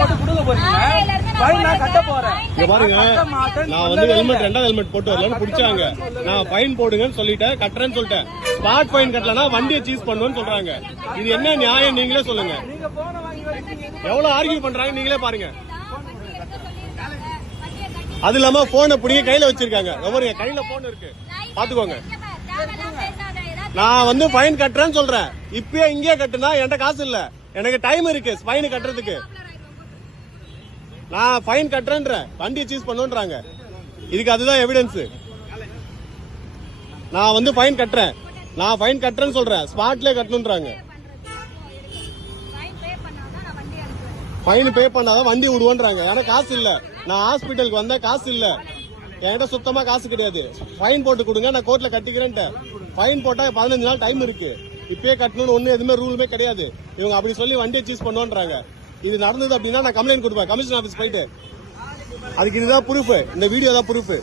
போட்டு கொடுக்க போறீங்க. ஃபைன் நான் கட்ட போறேன். இங்க பாருங்க, நான் வந்து ஹெல்மெட் ரெண்டாவது ஹெல்மெட் போட்டு வரலன்னு பிடிச்சாங்க. நான் ஃபைன் போடுங்கன்னு சொல்லிட்டேன், கட்டுறேன்னு சொல்லிட்டேன். ஸ்பாட் ஃபைன் கட்டலனா வண்டியை சீஸ் பண்ணுவேன்னு சொல்றாங்க. இது என்ன நியாயம் நீங்களே சொல்லுங்க. எவ்வளவு ஆர்கியூ பண்றாங்க நீங்களே பாருங்க. அது இல்லாம போனை பிடிங்க கையில வச்சிருக்காங்க. எவருங்க கையில போன் இருக்கு பாத்துக்கோங்க. நான் வந்து ஃபைன் கட்டுறேன்னு சொல்றேன். இப்பயே இங்கே கட்டுனா என்கிட்ட காசு இல்ல, எனக்கு டைம் இருக்கு ஃபைன் கட்டுறதுக்கு. நான் ஃபைன் கட்டுறேன்ற வண்டியை சீஸ் பண்ணுன்றாங்க. இதுக்கு அதுதான் எவிடன்ஸ். நான் வந்து ஃபைன் கட்டுறேன், நான் ஃபைன் கட்டுறேன்னு சொல்றேன், ஸ்பாட்லயே கட்டணும்ன்றாங்க. ஃபைன் பே பண்ணாதான் வண்டி விடுவோன்றாங்க. எனக்கு காசு இல்ல, நான் ஹாஸ்பிட்டலுக்கு வந்தா காசு இல்ல, என்கிட்ட சுத்தமா காசு கிடையாது. ஃபைன் போட்டு கொடுங்க, நான் கோர்ட்ல கட்டிக்கிறேன்ட்டு. ஃபைன் போட்டா 15 நாள் டைம் இருக்கு, இப்பயே கட்டணும்னு ஒண்ணு எதுவுமே ரூலுமே கிடையாது. இவங்க அப்படி சொல்லி வண்டியை சீஸ் பண்ணுவோன்றாங்க. இது நடந்தது அப்படின்னா நான் கம்ப்ளைண்ட் கொடுப்பேன் கமிஷன் ஆபீஸ் போயிட்டு. அதுக்கு இதுதான் ப்ரூஃப், இந்த வீடியோ தான் ப்ரூஃப்.